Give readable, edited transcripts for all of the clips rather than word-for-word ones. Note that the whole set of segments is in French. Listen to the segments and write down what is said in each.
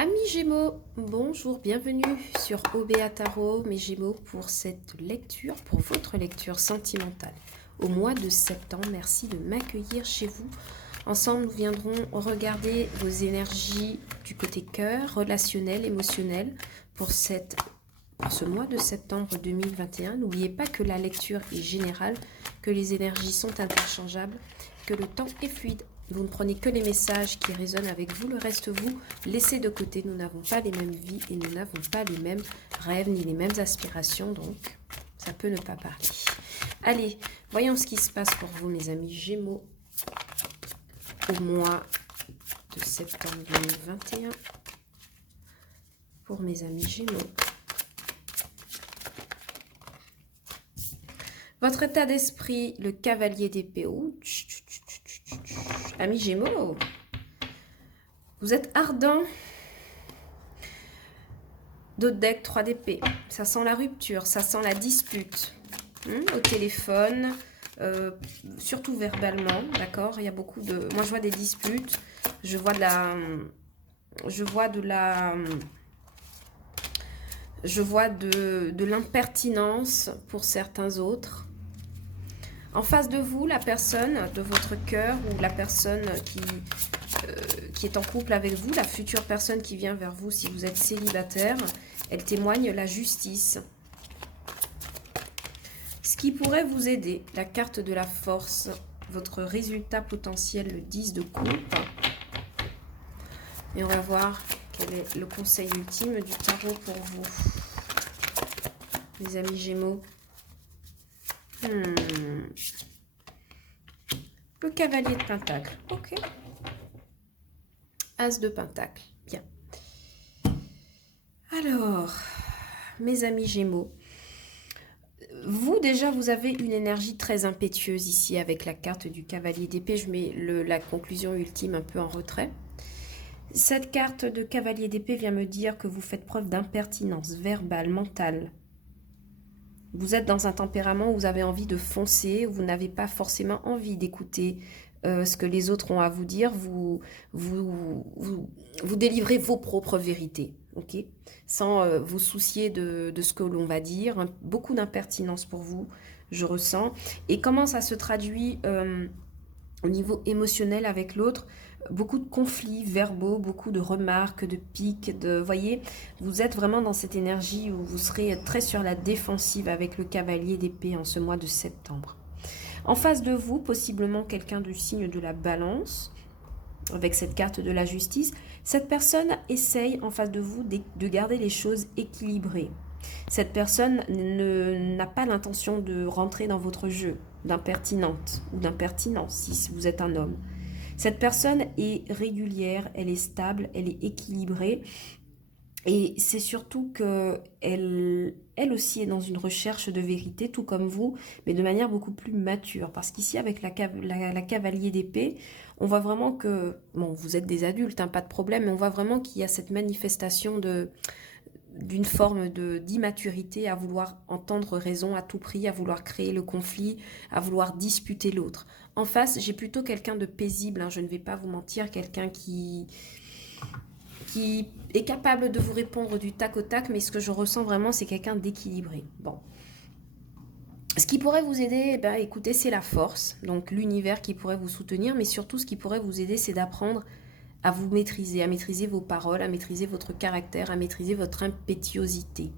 Amis Gémeaux, bonjour, bienvenue sur OBA Tarot, mes Gémeaux, pour cette lecture, pour votre lecture sentimentale. Au mois de septembre, merci de m'accueillir chez vous. Ensemble, nous viendrons regarder vos énergies du côté cœur, relationnel, émotionnel, pour ce mois de septembre 2021. N'oubliez pas que la lecture est générale, que les énergies sont interchangeables, que le temps est fluide. Vous ne prenez que les messages qui résonnent avec vous. Le reste, vous laissez de côté. Nous n'avons pas les mêmes vies et nous n'avons pas les mêmes rêves ni les mêmes aspirations. Donc, ça peut ne pas parler. Allez, voyons ce qui se passe pour vous, mes amis Gémeaux, au mois de septembre 2021. Pour mes amis Gémeaux. Votre état d'esprit, le cavalier d'épée. Amis Gémeaux, vous êtes ardent. D'autres decks, 3 d'épée. Ça sent la rupture, ça sent la dispute. Au téléphone, surtout verbalement, d'accord. Il y a beaucoup de... Moi, je vois des disputes. Je vois de la... Je vois de l'impertinence pour certains autres. En face de vous, la personne de votre cœur ou la personne qui est en couple avec vous, la future personne qui vient vers vous si vous êtes célibataire, elle témoigne la justice. Ce qui pourrait vous aider, la carte de la force, votre résultat potentiel, le 10 de coupe. Et on va voir quel est le conseil ultime du tarot pour vous, les amis Gémeaux. Le cavalier de Pentacle. Ok. As de Pentacle. Bien. Alors, mes amis Gémeaux, vous déjà, vous avez une énergie très impétueuse ici avec la carte du cavalier d'épée. Je mets la conclusion ultime un peu en retrait. Cette carte de cavalier d'épée vient me dire que vous faites preuve d'impertinence verbale, mentale. Vous êtes dans un tempérament où vous avez envie de foncer, où vous n'avez pas forcément envie d'écouter ce que les autres ont à vous dire. Vous délivrez vos propres vérités, ok, sans vous soucier de ce que l'on va dire. Beaucoup d'impertinence pour vous, je ressens. Et comment ça se traduit au niveau émotionnel avec l'autre? Beaucoup de conflits verbaux, beaucoup de remarques, de piques, voyez, vous êtes vraiment dans cette énergie où vous serez très sur la défensive avec le cavalier d'épée en ce mois de septembre. En face de vous, possiblement quelqu'un du signe de la balance, avec cette carte de la justice. Cette personne essaye en face de vous de garder les choses équilibrées. Cette personne n'a pas l'intention de rentrer dans votre jeu d'impertinente ou d'impertinence si vous êtes un homme. Cette personne est régulière, elle est stable, elle est équilibrée. Et c'est surtout qu'elle aussi est dans une recherche de vérité, tout comme vous, mais de manière beaucoup plus mature. Parce qu'ici, avec la cavalier d'épée, on voit vraiment que... Bon, vous êtes des adultes, hein, pas de problème, mais on voit vraiment qu'il y a cette manifestation d'une forme d'immaturité à vouloir entendre raison à tout prix, à vouloir créer le conflit, à vouloir disputer l'autre. En face, j'ai plutôt quelqu'un de paisible, hein, je ne vais pas vous mentir, quelqu'un qui est capable de vous répondre du tac au tac, mais ce que je ressens vraiment, c'est quelqu'un d'équilibré. Bon. Ce qui pourrait vous aider, ben, écoutez, c'est la force, donc l'univers qui pourrait vous soutenir, mais surtout ce qui pourrait vous aider, c'est d'apprendre à vous maîtriser, à maîtriser vos paroles, à maîtriser votre caractère, à maîtriser votre impétuosité.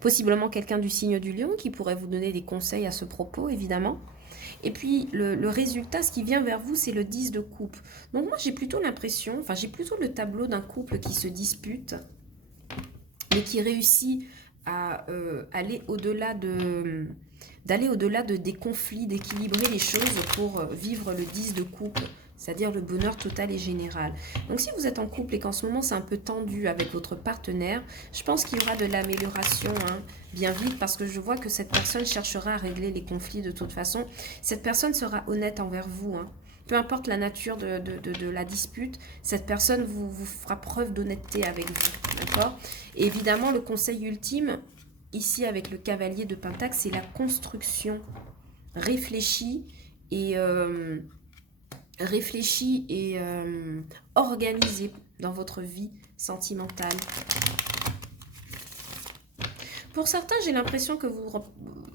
Possiblement quelqu'un du signe du lion qui pourrait vous donner des conseils à ce propos, évidemment. Et puis, le résultat, ce qui vient vers vous, c'est le 10 de coupe. Donc moi, j'ai plutôt l'impression, enfin, j'ai plutôt le tableau d'un couple qui se dispute, mais qui réussit à aller au-delà des conflits, d'équilibrer les choses pour vivre le 10 de coupe, c'est-à-dire le bonheur total et général. Donc si vous êtes en couple et qu'en ce moment c'est un peu tendu avec votre partenaire, je pense qu'il y aura de l'amélioration bien vite, parce que je vois que cette personne cherchera à régler les conflits de toute façon. Cette personne sera honnête envers vous, peu importe la nature de la dispute, cette personne vous fera preuve d'honnêteté avec vous, d'accord? Et évidemment, le conseil ultime, ici avec le cavalier de Pentacle, c'est la construction réfléchie et réfléchi et organisé dans votre vie sentimentale. Pour certains, j'ai l'impression que vous...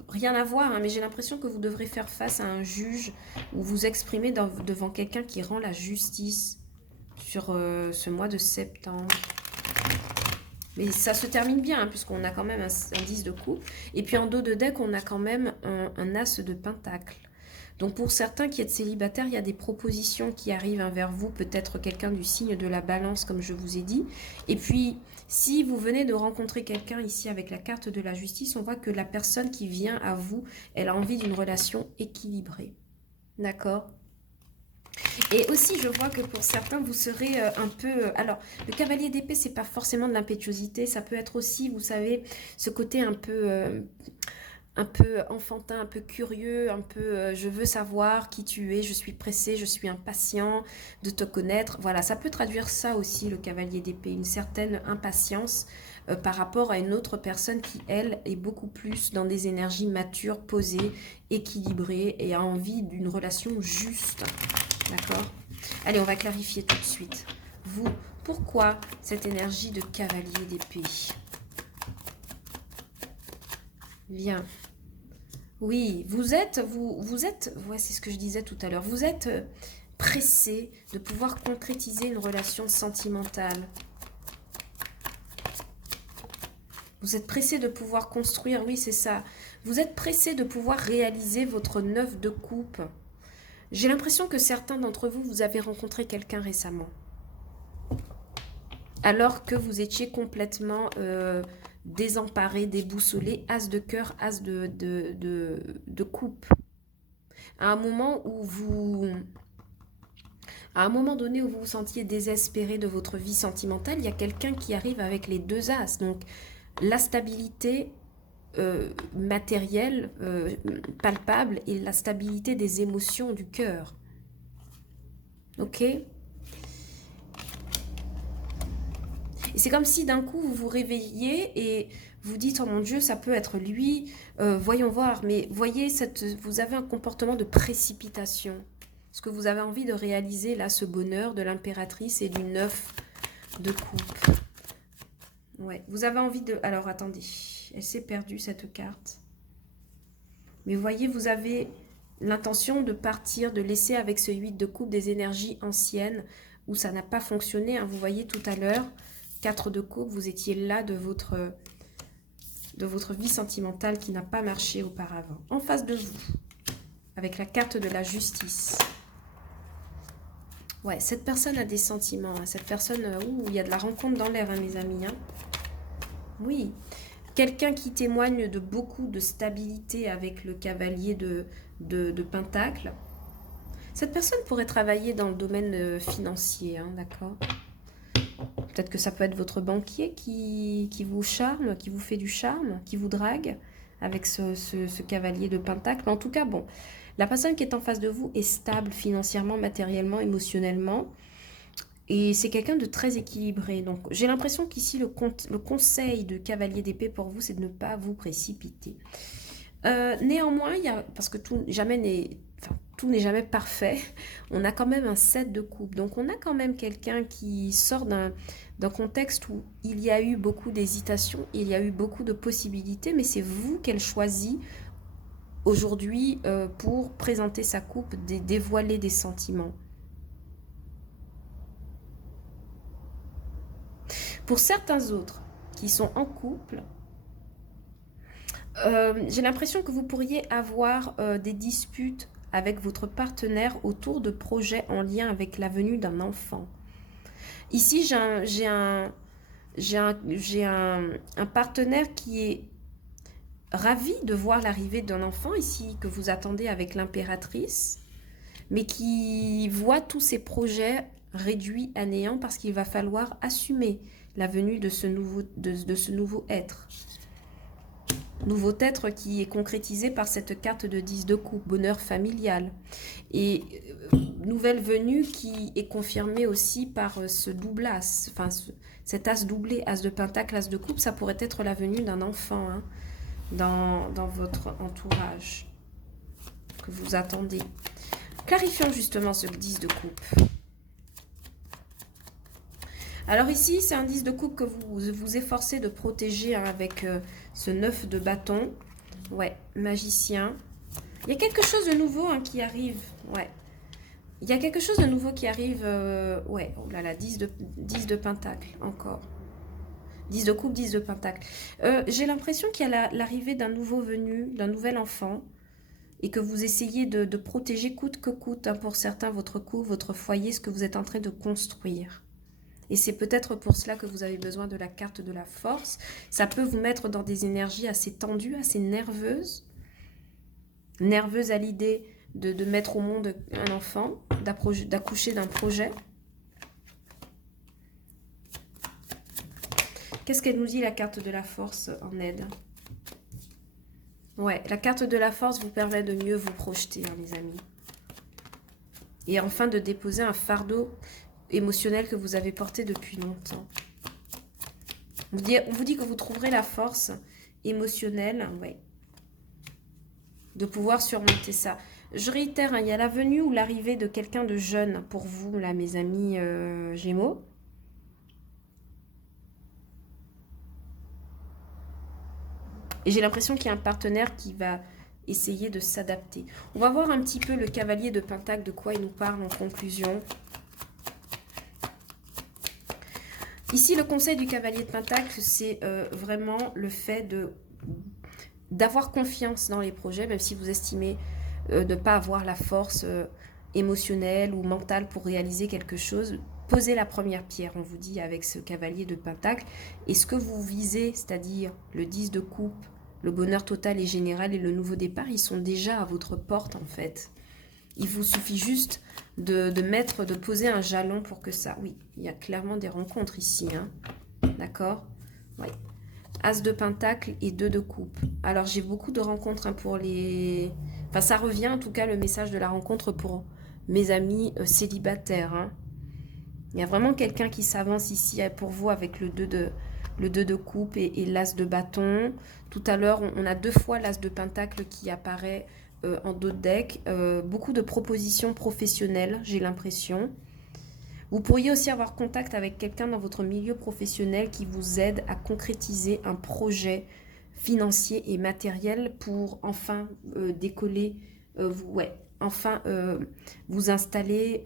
Rien à voir, hein, mais j'ai l'impression que vous devrez faire face à un juge ou vous exprimer devant quelqu'un qui rend la justice sur ce mois de septembre. Mais ça se termine bien, hein, puisqu'on a quand même un 10 de coupe. Et puis en dos de deck, on a quand même un as de pentacle. Donc pour certains qui êtes célibataires, il y a des propositions qui arrivent vers vous, peut-être quelqu'un du signe de la balance, comme je vous ai dit. Et puis, si vous venez de rencontrer quelqu'un ici avec la carte de la justice, on voit que la personne qui vient à vous, elle a envie d'une relation équilibrée. D'accord ? Et aussi, je vois que pour certains, vous serez un peu... Alors, le cavalier d'épée, c'est pas forcément de l'impétuosité. Ça peut être aussi, vous savez, ce côté un peu enfantin, un peu curieux, un peu je veux savoir qui tu es, je suis pressé, je suis impatient de te connaître. Voilà, ça peut traduire ça aussi, le cavalier d'épée, une certaine impatience par rapport à une autre personne qui, elle, est beaucoup plus dans des énergies matures, posées, équilibrées et a envie d'une relation juste. D'accord ? Allez, on va clarifier tout de suite. Vous, pourquoi cette énergie de cavalier d'épée ? Bien. Oui, vous êtes, ouais, c'est ce que je disais tout à l'heure, vous êtes pressé de pouvoir concrétiser une relation sentimentale. Vous êtes pressé de pouvoir construire, oui, c'est ça. Vous êtes pressé de pouvoir réaliser votre 9 de coupe. J'ai l'impression que certains d'entre vous, vous avez rencontré quelqu'un récemment. Alors que vous étiez complètement désemparé, déboussolé, as de cœur, as de coupe. À un moment donné où vous vous sentiez désespéré de votre vie sentimentale, il y a quelqu'un qui arrive avec les deux as. Donc, la stabilité matérielle, palpable, et la stabilité des émotions du cœur. Ok ? Et c'est comme si d'un coup vous vous réveilliez et vous dites oh mon Dieu, ça peut être lui, voyons voir. Mais voyez, vous avez un comportement de précipitation. Parce que vous avez envie de réaliser là ce bonheur de l'impératrice et du 9 de coupe. Ouais, vous avez envie de... Alors attendez, elle s'est perdue cette carte. Mais voyez, vous avez l'intention de partir, de laisser avec ce 8 de coupe des énergies anciennes où ça n'a pas fonctionné. Hein. Vous voyez tout à l'heure, 4 de coupe, vous étiez là de votre vie sentimentale qui n'a pas marché auparavant. En face de vous, avec la carte de la justice. Ouais, cette personne a des sentiments. Hein. Cette personne, il y a de la rencontre dans l'air, hein, mes amis. Hein. Oui. Quelqu'un qui témoigne de beaucoup de stabilité avec le cavalier de Pentacle. Cette personne pourrait travailler dans le domaine financier, hein, d'accord ? Peut-être que ça peut être votre banquier qui vous charme, qui vous fait du charme, qui vous drague avec ce cavalier de Pentacle. Mais en tout cas, bon, la personne qui est en face de vous est stable financièrement, matériellement, émotionnellement. Et c'est quelqu'un de très équilibré. Donc, j'ai l'impression qu'ici, le conseil de cavalier d'épée pour vous, c'est de ne pas vous précipiter. Néanmoins, parce que tout n'est jamais parfait, on a quand même un 7 de coupe. Donc, on a quand même quelqu'un qui sort d'un contexte où il y a eu beaucoup d'hésitation, il y a eu beaucoup de possibilités, mais c'est vous qu'elle choisit aujourd'hui pour présenter sa coupe, dévoiler des sentiments. Pour certains autres qui sont en couple, j'ai l'impression que vous pourriez avoir des disputes avec votre partenaire autour de projets en lien avec la venue d'un enfant. Ici, j'ai un partenaire qui est ravi de voir l'arrivée d'un enfant ici que vous attendez avec l'impératrice, mais qui voit tous ses projets réduits à néant parce qu'il va falloir assumer la venue de ce nouveau être. Nouveau être qui est concrétisé par cette carte de 10 de coupe, bonheur familial. Et nouvelle venue qui est confirmée aussi par ce double as, enfin cet as doublé, as de pentacle, as de coupe, ça pourrait être la venue d'un enfant hein, dans votre entourage que vous attendez. Clarifions justement ce 10 de coupe. Alors ici, c'est un 10 de coupe que vous vous efforcez de protéger hein, avec ce 9 de bâton. Ouais, magicien. Il y a quelque chose de nouveau hein, qui arrive. Ouais. Il y a quelque chose de nouveau qui arrive. Ouais, oh là là, 10 de pentacle, encore. 10 de coupe, 10 de pentacle. J'ai l'impression qu'il y a l'arrivée d'un nouveau venu, d'un nouvel enfant. Et que vous essayez de protéger coûte que coûte, hein, pour certains, votre couple, votre foyer, ce que vous êtes en train de construire. Et c'est peut-être pour cela que vous avez besoin de la carte de la force. Ça peut vous mettre dans des énergies assez tendues, assez nerveuses. Nerveuse à l'idée de mettre au monde un enfant, d'accoucher d'un projet. Qu'est-ce qu'elle nous dit, la carte de la force en aide? Ouais, la carte de la force vous permet de mieux vous projeter, hein, les amis. Et enfin de déposer un fardeau émotionnel que vous avez porté depuis longtemps. On vous dit que vous trouverez la force émotionnelle, ouais, de pouvoir surmonter ça. Je réitère, hein, il y a la venue ou l'arrivée de quelqu'un de jeune pour vous, là, mes amis Gémeaux. Et j'ai l'impression qu'il y a un partenaire qui va essayer de s'adapter. On va voir un petit peu le cavalier de Pentacle, de quoi il nous parle en conclusion. Ici, le conseil du cavalier de Pentacle, c'est vraiment le fait d'avoir confiance dans les projets, même si vous estimez de ne pas avoir la force émotionnelle ou mentale pour réaliser quelque chose. Posez la première pierre, on vous dit, avec ce cavalier de Pentacle. Et ce que vous visez, c'est-à-dire le 10 de coupe, le bonheur total et général et le nouveau départ, ils sont déjà à votre porte, en fait. Il vous suffit juste de poser un jalon pour que ça... Oui, il y a clairement des rencontres ici, hein. D'accord? Oui. As de pentacle et 2 de coupe. Alors, j'ai beaucoup de rencontres hein, pour les... Enfin, ça revient en tout cas le message de la rencontre pour mes amis célibataires. Hein. Il y a vraiment quelqu'un qui s'avance ici pour vous avec le 2 de coupe et l'as de bâton. Tout à l'heure, on a 2 fois l'as de pentacle qui apparaît en dos de deck. Beaucoup de propositions professionnelles, j'ai l'impression. Vous pourriez aussi avoir contact avec quelqu'un dans votre milieu professionnel qui vous aide à concrétiser un projet financier et matériel pour enfin décoller, enfin vous installer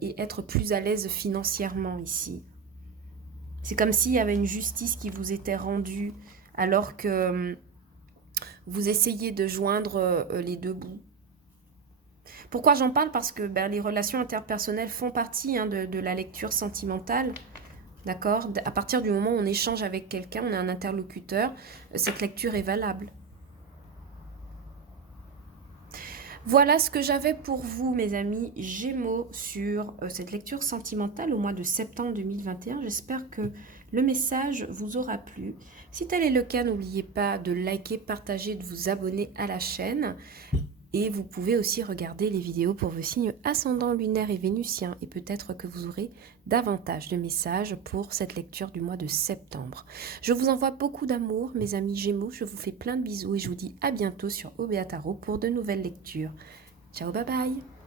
et être plus à l'aise financièrement ici. C'est comme s'il y avait une justice qui vous était rendue alors que vous essayez de joindre les deux bouts. Pourquoi j'en parle? Parce que les relations interpersonnelles font partie hein, de la lecture sentimentale. D'accord? À partir du moment où on échange avec quelqu'un, on a un interlocuteur, cette lecture est valable. Voilà ce que j'avais pour vous, mes amis Gémeaux, sur cette lecture sentimentale au mois de septembre 2021. J'espère que le message vous aura plu. Si tel est le cas, n'oubliez pas de liker, partager, de vous abonner à la chaîne. Et vous pouvez aussi regarder les vidéos pour vos signes ascendants, lunaires et vénusiens. Et peut-être que vous aurez davantage de messages pour cette lecture du mois de septembre. Je vous envoie beaucoup d'amour, mes amis Gémeaux. Je vous fais plein de bisous et je vous dis à bientôt sur OBA Tarot pour de nouvelles lectures. Ciao, bye bye!